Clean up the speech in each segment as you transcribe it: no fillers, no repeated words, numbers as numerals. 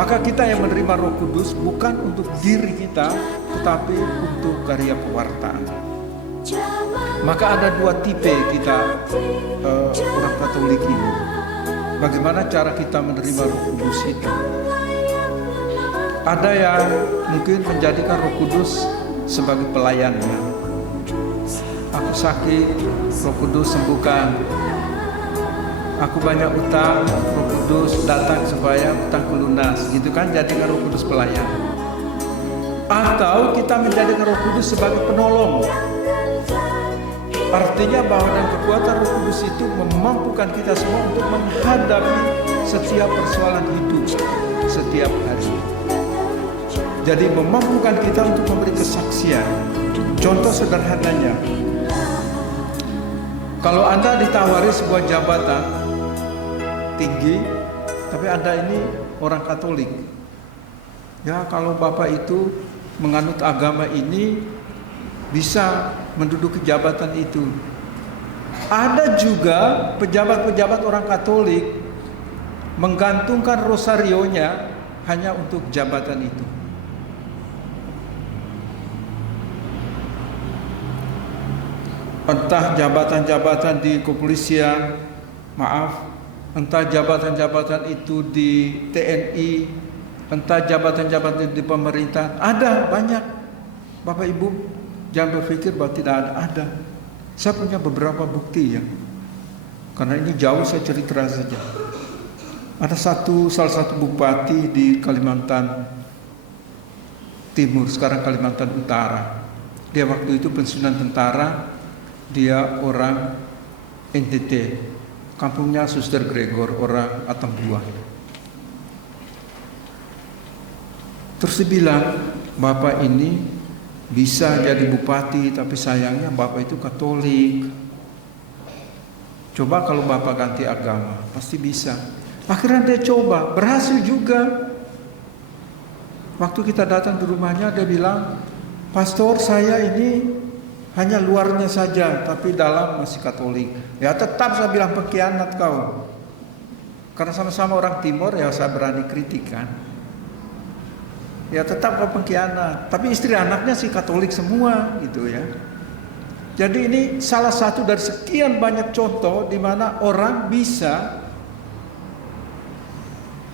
Maka kita yang menerima Roh Kudus bukan untuk diri kita, tetapi untuk karya pewartaan. Maka ada dua tipe kita orang Katolik ini. Bagaimana cara kita menerima Roh Kudus itu? Ada yang mungkin menjadikan Roh Kudus sebagai pelayannya. Aku sakit, Roh Kudus sembuhkan. Aku banyak utang, Roh Kudus datang supaya utangku lunas, gitu kan, jadikan Roh Kudus pelayan. Atau kita menjadikan Roh Kudus sebagai penolong. Artinya bahwa dengan kekuatan Roh Kudus itu memampukan kita semua untuk menghadapi setiap persoalan hidup setiap hari. Jadi memampukan kita untuk memberi kesaksian. Contoh sederhananya, kalau Anda ditawari sebuah jabatan tinggi, tapi Anda ini orang Katolik, ya kalau Bapak itu menganut agama ini bisa menduduki jabatan itu. Ada juga pejabat-pejabat orang Katolik menggantungkan rosarionya hanya untuk jabatan itu. Entah jabatan-jabatan di kepolisian, entah jabatan-jabatan itu di TNI, entah jabatan-jabatan di pemerintahan, ada banyak. Bapak Ibu jangan berpikir bahwa tidak ada. Saya punya beberapa bukti ya. Karena ini jauh saya cerita saja. Ada salah satu bupati di Kalimantan Timur, sekarang Kalimantan Utara. Dia waktu itu pensiunan tentara, dia orang NTT. Kampungnya Suster Gregor, orang Atambua. Terus dia bilang, Bapak ini bisa jadi bupati, tapi sayangnya Bapak itu Katolik. Coba kalau Bapak ganti agama, pasti bisa. Akhirnya dia coba, berhasil juga. Waktu kita datang di rumahnya, dia bilang, Pastor, saya ini hanya luarnya saja, tapi dalam masih Katolik. Ya tetap saya bilang pengkhianat kau. Karena sama-sama orang Timur, ya saya berani kritik kan. Ya tetap kau pengkhianat. Tapi istri anaknya sih Katolik semua gitu ya. Jadi ini salah satu dari sekian banyak contoh di mana orang bisa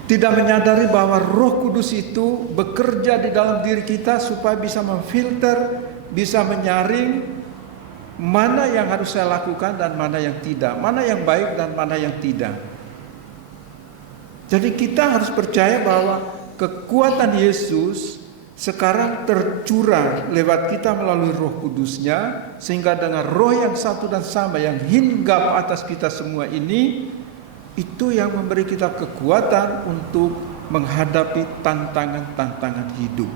tidak menyadari bahwa Roh Kudus itu bekerja di dalam diri kita supaya bisa memfilter, bisa menyaring mana yang harus saya lakukan dan mana yang tidak, mana yang baik dan mana yang tidak. Jadi kita harus percaya bahwa kekuatan Yesus sekarang tercurah lewat kita melalui Roh Kudusnya, sehingga dengan Roh yang satu dan sama yang hinggap atas kita semua ini, itu yang memberi kita kekuatan untuk menghadapi tantangan-tantangan hidup.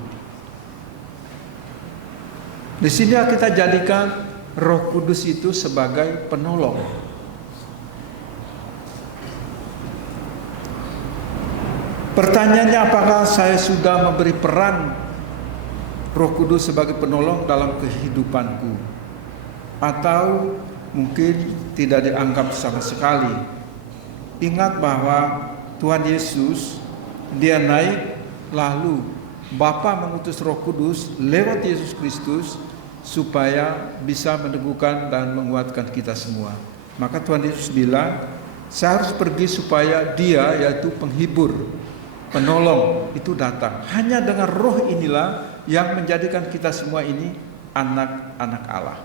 Di sini kita jadikan Roh Kudus itu sebagai penolong. Pertanyaannya, apakah saya sudah memberi peran Roh Kudus sebagai penolong dalam kehidupanku? Atau mungkin tidak dianggap sama sekali? Ingat bahwa Tuhan Yesus, dia naik, lalu Bapa mengutus Roh Kudus lewat Yesus Kristus supaya bisa meneguhkan dan menguatkan kita semua. Maka Tuhan Yesus bilang, saya harus pergi supaya dia, yaitu penghibur, penolong itu datang. Hanya dengan Roh inilah yang menjadikan kita semua ini anak-anak Allah.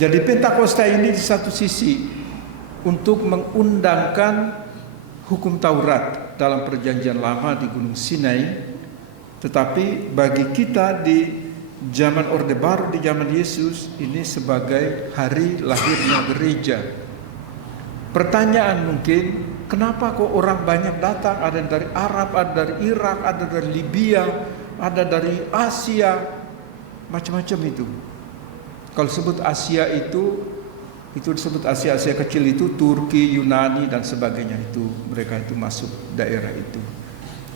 Jadi Pentakosta ini di satu sisi untuk mengundangkan hukum Taurat dalam perjanjian lama di Gunung Sinai, tetapi bagi kita di zaman Orde Baru, di zaman Yesus, ini sebagai hari lahirnya gereja. Pertanyaan mungkin, kenapa kok orang banyak datang? Ada yang dari Arab, ada dari Irak, ada dari Libya, ada dari Asia, macam-macam itu. Kalau sebut Asia itu disebut Asia kecil itu Turki, Yunani dan sebagainya, itu mereka itu masuk daerah itu.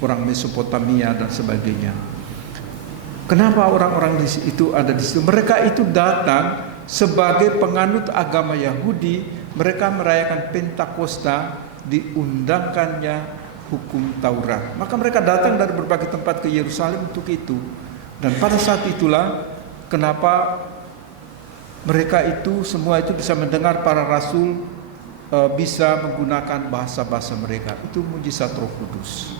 Orang Mesopotamia dan sebagainya. Kenapa orang-orang itu ada di situ? Mereka itu datang sebagai penganut agama Yahudi. Mereka merayakan Pentakosta, diundangkannya hukum Taurat. Maka mereka datang dari berbagai tempat ke Yerusalem untuk itu. Dan pada saat itulah kenapa mereka itu semua itu bisa mendengar para rasul bisa menggunakan bahasa-bahasa mereka. Itu mujizat Roh Kudus.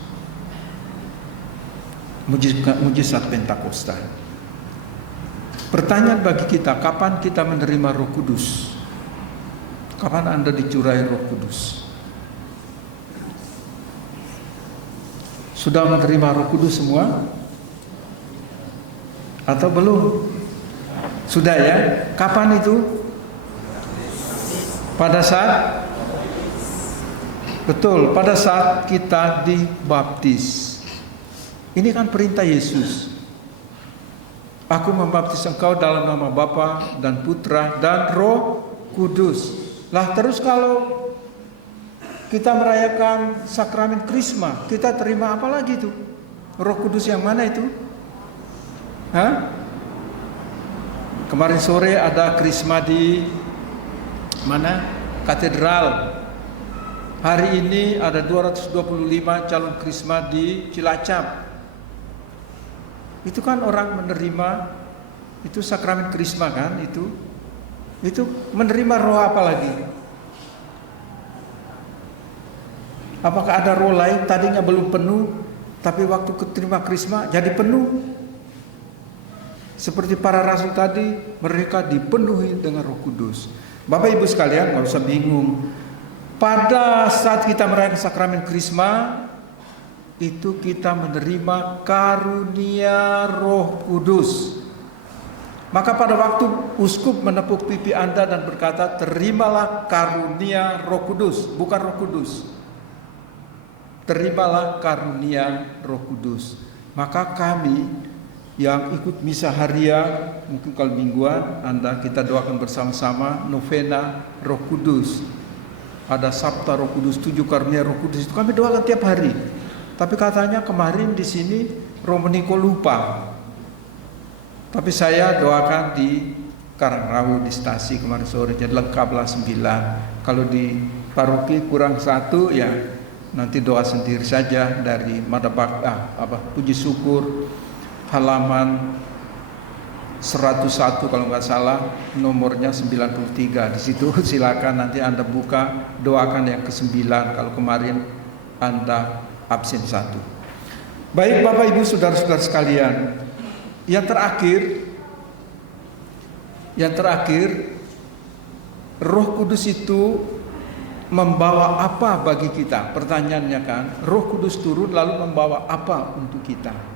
Mujizat Pentakosta. Pertanyaan bagi kita, kapan kita menerima Roh Kudus? Kapan Anda dicurahi Roh Kudus? Sudah menerima Roh Kudus semua? Atau belum? Sudah ya? Kapan itu? Pada saat? Betul, pada saat kita dibaptis. Ini kan perintah Yesus. Aku membaptis engkau dalam nama Bapa dan Putra dan Roh Kudus. Lah terus kalau kita merayakan sakramen Krisma, kita terima apa lagi itu? Roh Kudus yang mana itu? Hah? Kemarin sore ada Krisma di mana? Katedral. Hari ini ada 225 calon Krisma di Cilacap. Itu kan orang menerima, itu sakramen Krisma kan, itu menerima roh apa lagi? Apakah ada roh lain tadinya belum penuh, tapi waktu keterima Krisma jadi penuh? Seperti para rasul tadi, mereka dipenuhi dengan Roh Kudus. Bapak Ibu sekalian, nggak usah bingung. Pada saat kita merayakan sakramen Krisma, itu kita menerima karunia Roh Kudus. Maka pada waktu uskup menepuk pipi Anda dan berkata, terimalah karunia Roh Kudus, bukan Roh Kudus. Terimalah karunia Roh Kudus. Maka kami yang ikut misa harian, mungkin kalau mingguan, kita doakan bersama-sama novena Roh Kudus. Ada Sabta Roh Kudus, 7 karunia Roh Kudus, itu kami doakan tiap hari. Tapi katanya kemarin di sini Roh Meniko lupa. Tapi saya doakan di Karangrawu di stasi kemarin sore, jadi lengkaplah 9. Kalau di paroki kurang 1 ya nanti doa sendiri saja dari Madabak puji syukur halaman 101 kalau nggak salah, nomornya 93. Di situ silakan nanti Anda buka, doakan yang ke-9 kalau kemarin Anda absen 1. Baik Bapak Ibu saudara-saudara sekalian, yang terakhir Roh Kudus itu membawa apa bagi kita? Pertanyaannya kan, Roh Kudus turun lalu membawa apa untuk kita?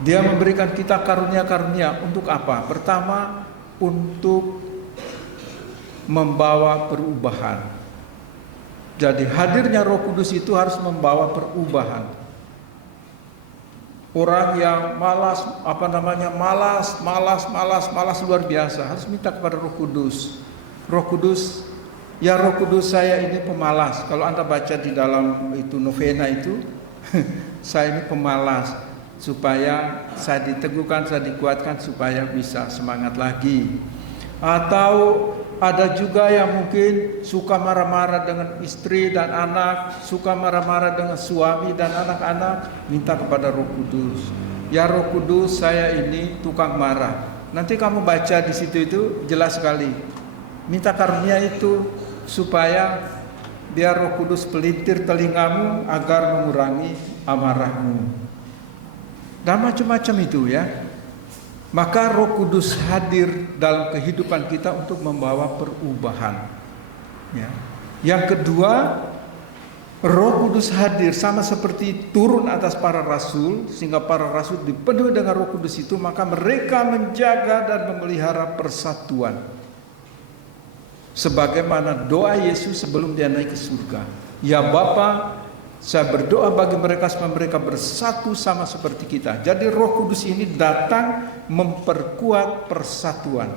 Dia memberikan kita karunia-karunia untuk apa? Pertama, untuk membawa perubahan. Jadi hadirnya Roh Kudus itu harus membawa perubahan. Orang yang malas luar biasa harus minta kepada Roh Kudus. Roh Kudus, ya Roh Kudus saya ini pemalas. Kalau Anda baca di dalam itu novena itu, saya ini pemalas, supaya saya diteguhkan, saya dikuatkan supaya bisa semangat lagi. Atau ada juga yang mungkin suka marah-marah dengan istri dan anak, suka marah-marah dengan suami dan anak-anak, minta kepada Roh Kudus. Ya Roh Kudus, saya ini tukang marah. Nanti kamu baca di situ itu jelas sekali. Minta karunia itu supaya biar Roh Kudus pelintir telingamu agar mengurangi amarahmu. Dan macam-macam itu ya. Maka Roh Kudus hadir dalam kehidupan kita untuk membawa perubahan. Ya. Yang kedua, Roh Kudus hadir sama seperti turun atas para rasul, sehingga para rasul dipenuhi dengan Roh Kudus itu, maka mereka menjaga dan memelihara persatuan. Sebagaimana doa Yesus sebelum dia naik ke surga. Ya Bapa, saya berdoa bagi mereka supaya mereka bersatu sama seperti kita. Jadi Roh Kudus ini datang memperkuat persatuan.